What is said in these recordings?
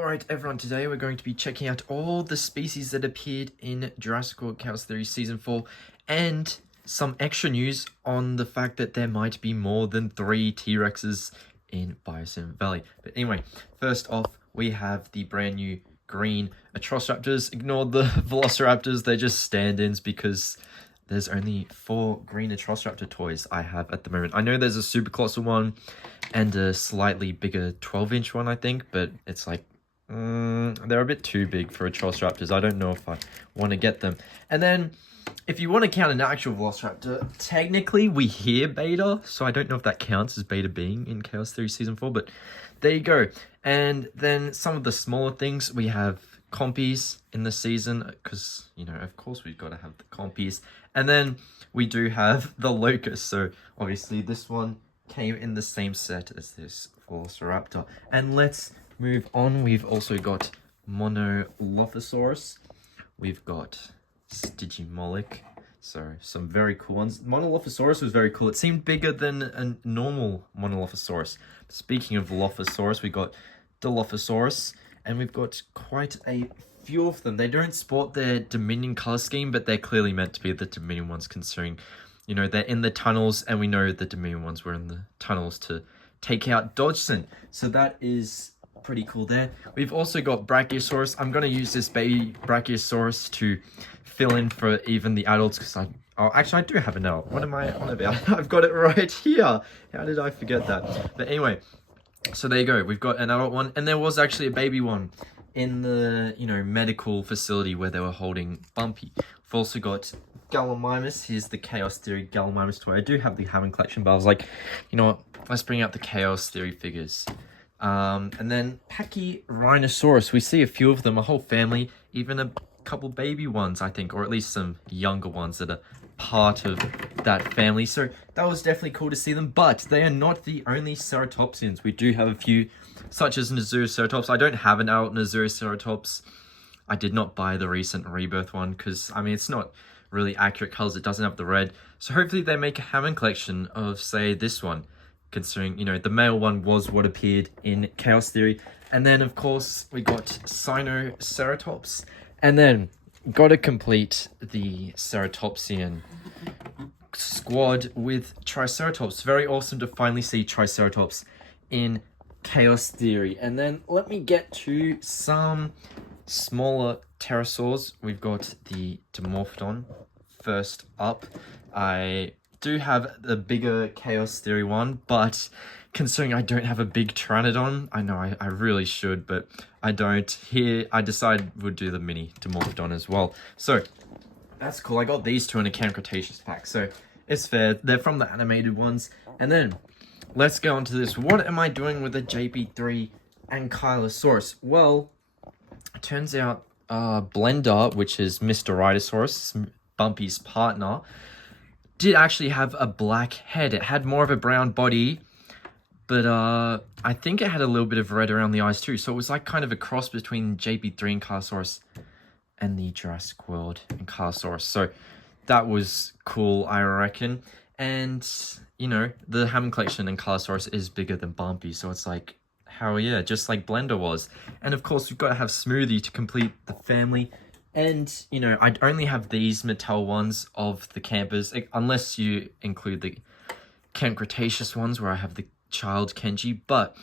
Alright everyone, today we're going to be checking out all the species that appeared in Jurassic World Chaos Theory Season 4 and some extra news on the fact that there might be more than 3 T-Rexes in Biosyn Valley. But anyway, first off, we have the brand new green Atrociraptors. Ignore the Velociraptors, they're just stand-ins because there's only 4 green Atrociraptor toys I have at the moment. I know there's a super colossal one and a slightly bigger 12-inch one, I think, but it's like, they're a bit too big for Atrociraptors. I don't know if I want to get them. And then, if you want to count an actual Velociraptor, technically we hear beta, so I don't know if that counts as beta being in Chaos Theory Season 4, but there you go. And then some of the smaller things, we have compies in the season, because, you know, of course we've got to have the compies. And then we do have the Locust, so obviously this one came in the same set as this Velociraptor. And let's move on. We've also got Monolophosaurus. We've got Stygimoloch. So some very cool ones. Monolophosaurus was very cool. It seemed bigger than a normal Monolophosaurus. Speaking of Dilophosaurus, we got Dilophosaurus, and we've got quite a few of them. They don't sport their Dominion color scheme, but they're clearly meant to be the Dominion ones, considering, you know, they're in the tunnels, and we know the Dominion ones were in the tunnels to take out Dodgson. So that is pretty cool there. We've also got Brachiosaurus. I'm going to use this baby Brachiosaurus to fill in for even the adults, because I do have an adult. What am I on about? I've got it right here. How did I forget that? But anyway, so there you go. We've got an adult one, and there was actually a baby one in the, you know, medical facility where they were holding Bumpy. We've also got Gallimimus. Here's the Chaos Theory Gallimimus toy. I do have the Hammond collection, but I was like, you know what? Let's bring out the Chaos Theory figures. And then Pachyrhinosaurus. We see a few of them, a whole family, even a couple baby ones, I think, or at least some younger ones that are part of that family. So that was definitely cool to see them, but they are not the only ceratopsians. We do have a few, such as Nasutoceratops. I don't have an adult Nasutoceratops. I did not buy the recent rebirth one because, I mean, it's not really accurate colors. It doesn't have the red. So hopefully they make a Hammond collection of, say, this one, considering, you know, the male one was what appeared in Chaos Theory. And then, of course, we got Sinoceratops. And then, got to complete the Ceratopsian squad with Triceratops. Very awesome to finally see Triceratops in Chaos Theory. And then, let me get to some smaller pterosaurs. We've got the Dimorphodon first up. I do have the bigger Chaos Theory one, but considering I don't have a big Pteranodon, I know I really should, but I don't. Here, I decided we'll do the mini Dimorphodon as well. So, that's cool. I got these two in a Camp Cretaceous pack, so it's fair. They're from the animated ones. And then, let's go on to this. What am I doing with the JP3 Ankylosaurus? Well, it turns out Blender, which is Mr Rightosaurus, Bumpy's partner, did actually have a black head. It had more of a brown body, but I think it had a little bit of red around the eyes too. So it was like kind of a cross between JP3 Ankylosaurus and the Jurassic World Ankylosaurus. So that was cool, I reckon. And, you know, the Hammond collection Ankylosaurus is bigger than Bumpy, so it's like, hell yeah, just like Blender was. And of course, we've got to have Smoothie to complete the family. And, you know, I only have these Mattel ones of the campers, unless you include the Camp Cretaceous ones where I have the child Kenji. But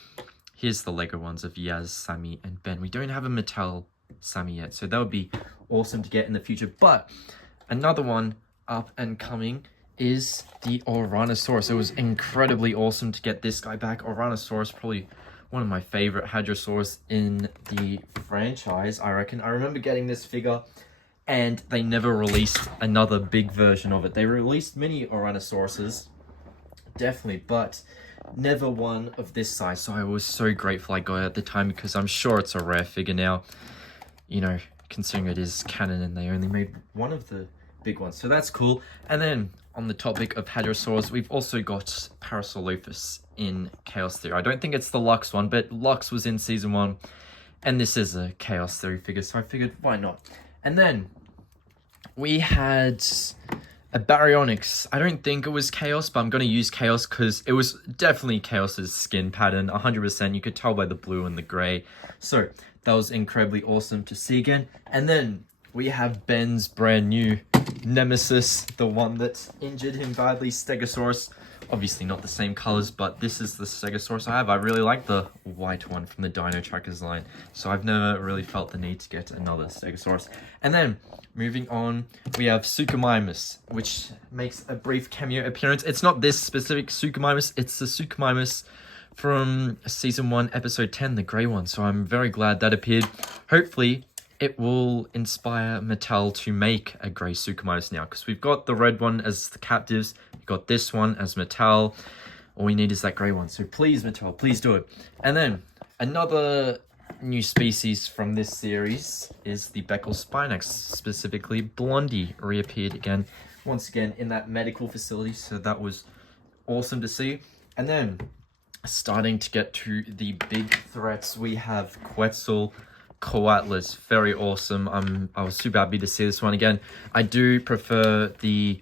here's the Lego ones of Yaz, Sammy, and Ben. We don't have a Mattel Sammy yet, so that would be awesome to get in the future. But another one up and coming is the Ouranosaurus. It was incredibly awesome to get this guy back. Ouranosaurus, probably one of my favorite Hadrosaurs in the franchise, I reckon. I remember getting this figure, and they never released another big version of it. They released mini Ouranosauruses, definitely, but never one of this size. So I was so grateful I got it at the time, because I'm sure it's a rare figure now, you know, considering it is canon and they only made one of the big ones. So that's cool. And then, on the topic of Hadrosaurs, we've also got Parasaurolophus in Chaos Theory. I don't think it's the Lux one, but Lux was in Season 1, and this is a Chaos Theory figure, so I figured, why not? And then, we had a Baryonyx. I don't think it was Chaos, but I'm going to use Chaos because it was definitely Chaos's skin pattern, 100%. You could tell by the blue and the grey. So that was incredibly awesome to see again. And then we have Ben's brand new nemesis, the one that injured him badly, Stegosaurus. Obviously not the same colors, but this is the Stegosaurus I have. I really like the white one from the Dino Trackers line, so I've never really felt the need to get another Stegosaurus. And then, moving on, we have Suchomimus, which makes a brief cameo appearance. It's not this specific Suchomimus, it's the Suchomimus from Season 1, Episode 10, the grey one, so I'm very glad that appeared. Hopefully, it will inspire Mattel to make a grey Suchomimus now, because we've got the red one as the captives, we've got this one as Mattel. All we need is that grey one, so please Mattel, please do it. And then another new species from this series is the Becklespinax, specifically Blondie, reappeared again, once again in that medical facility, so that was awesome to see. And then starting to get to the big threats, we have Quetzalcoatlus, very awesome. I was super happy to see this one again. I do prefer the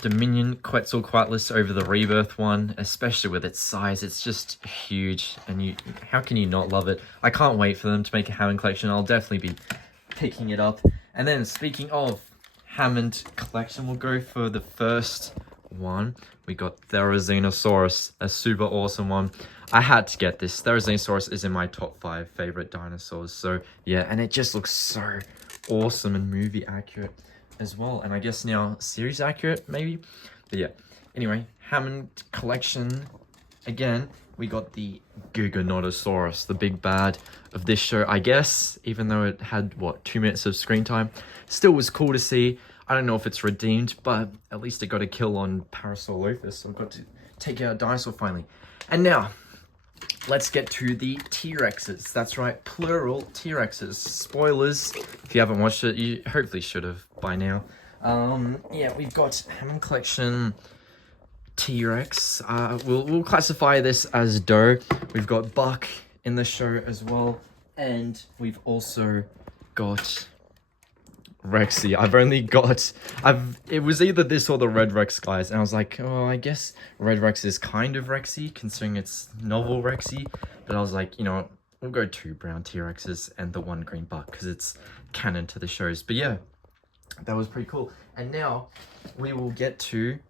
Dominion Quetzalcoatlus over the Rebirth one, especially with its size. It's just huge, and how can you not love it? I can't wait for them to make a Hammond collection. I'll definitely be picking it up. And then speaking of Hammond collection, we'll go for the first one. We got Therizinosaurus, a super awesome one. I had to get this. Therizinosaurus is in my top 5 favorite dinosaurs. So yeah, and it just looks so awesome and movie accurate as well. And I guess now series accurate, maybe? But yeah, anyway, Hammond collection. Again, we got the Giganotosaurus, the big bad of this show, I guess, even though it had, what, 2 minutes of screen time. Still was cool to see. I don't know if it's redeemed, but at least it got a kill on Parasaurolophus, so I've got to take out a dinosaur finally. And now, let's get to the T-Rexes. That's right, plural T-Rexes. Spoilers, if you haven't watched it, you hopefully should have by now. Yeah, we've got Hammond Collection T-Rex. We'll classify this as Doe. We've got Buck in the show as well, and we've also got Rexy. It was either this or the Red Rex, guys, and I was like, oh, I guess Red Rex is kind of Rexy, considering it's novel Rexy, but I was like, you know what, we'll go 2 brown T-Rexes and the 1 green Buck, because it's canon to the shows. But yeah, that was pretty cool. And now, we will get to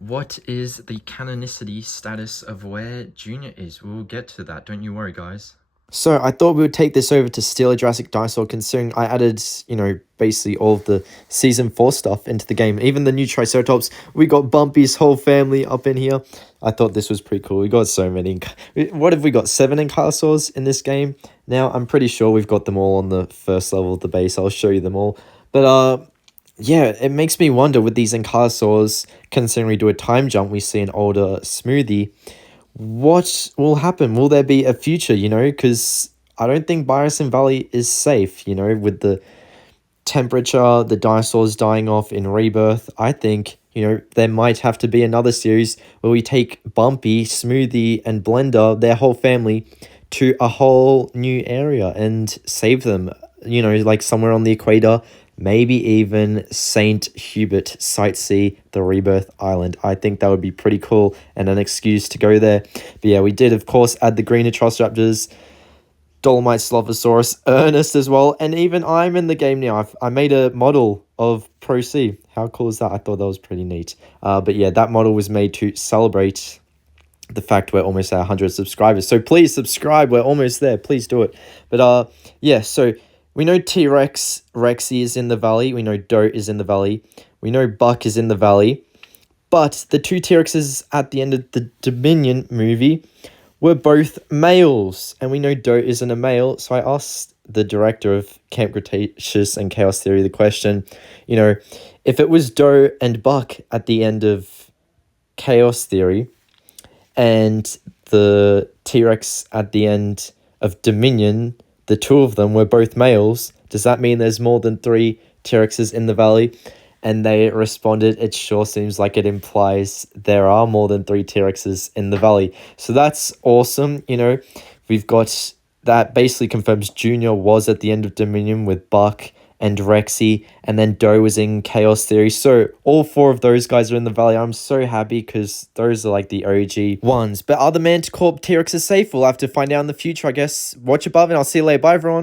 what is the canonicity status of where Junior is. We'll get to that, don't you worry, guys. So I thought we would take this over to steal a Jurassic dinosaur, considering I added, you know, basically all of the Season 4 stuff into the game. Even the new Triceratops. We got Bumpy's whole family up in here. I thought this was pretty cool. We got so many. What have we got? 7 Ankylosaurs in this game? Now, I'm pretty sure we've got them all on the first level of the base. I'll show you them all. But, yeah, it makes me wonder with these Ankylosaurs, considering we do a time jump, we see an older Smoothie. What will happen? Will there be a future, you know? Because I don't think Biosyn Valley is safe, you know, with the temperature, the dinosaurs dying off in Rebirth. I think, you know, there might have to be another series where we take Bumpy, Smoothie, and Blender, their whole family, to a whole new area and save them, you know, like somewhere on the equator. Maybe even St. Hubert sightsee the Rebirth Island. I think that would be pretty cool and an excuse to go there. But yeah, we did, of course, add the green Atrociraptors, Dilophosaurus, Ernest as well. And even I'm in the game now. I made a model of Pro C. How cool is that? I thought that was pretty neat. But yeah, that model was made to celebrate the fact we're almost at 100 subscribers. So please subscribe. We're almost there. Please do it. But yeah, so we know T-Rex, Rexy is in the valley. We know Doe is in the valley. We know Buck is in the valley. But the 2 T-Rexes at the end of the Dominion movie were both males. And we know Doe isn't a male. So I asked the director of Camp Cretaceous and Chaos Theory the question, you know, if it was Doe and Buck at the end of Chaos Theory and the T-Rex at the end of Dominion, the 2 of them were both males, does that mean there's more than 3 T-Rexes in the valley? And they responded, it sure seems like it implies there are more than 3 T-Rexes in the valley. So that's awesome, you know. We've got that basically confirms Junior was at the end of Dominion with Buck and Rexy, and then Doe was in Chaos Theory. So all 4 of those guys are in the Valley. I'm so happy because those are like the OG ones. But are the Manticore T-Rex safe? We'll have to find out in the future, I guess. Watch above and I'll see you later. Bye, everyone.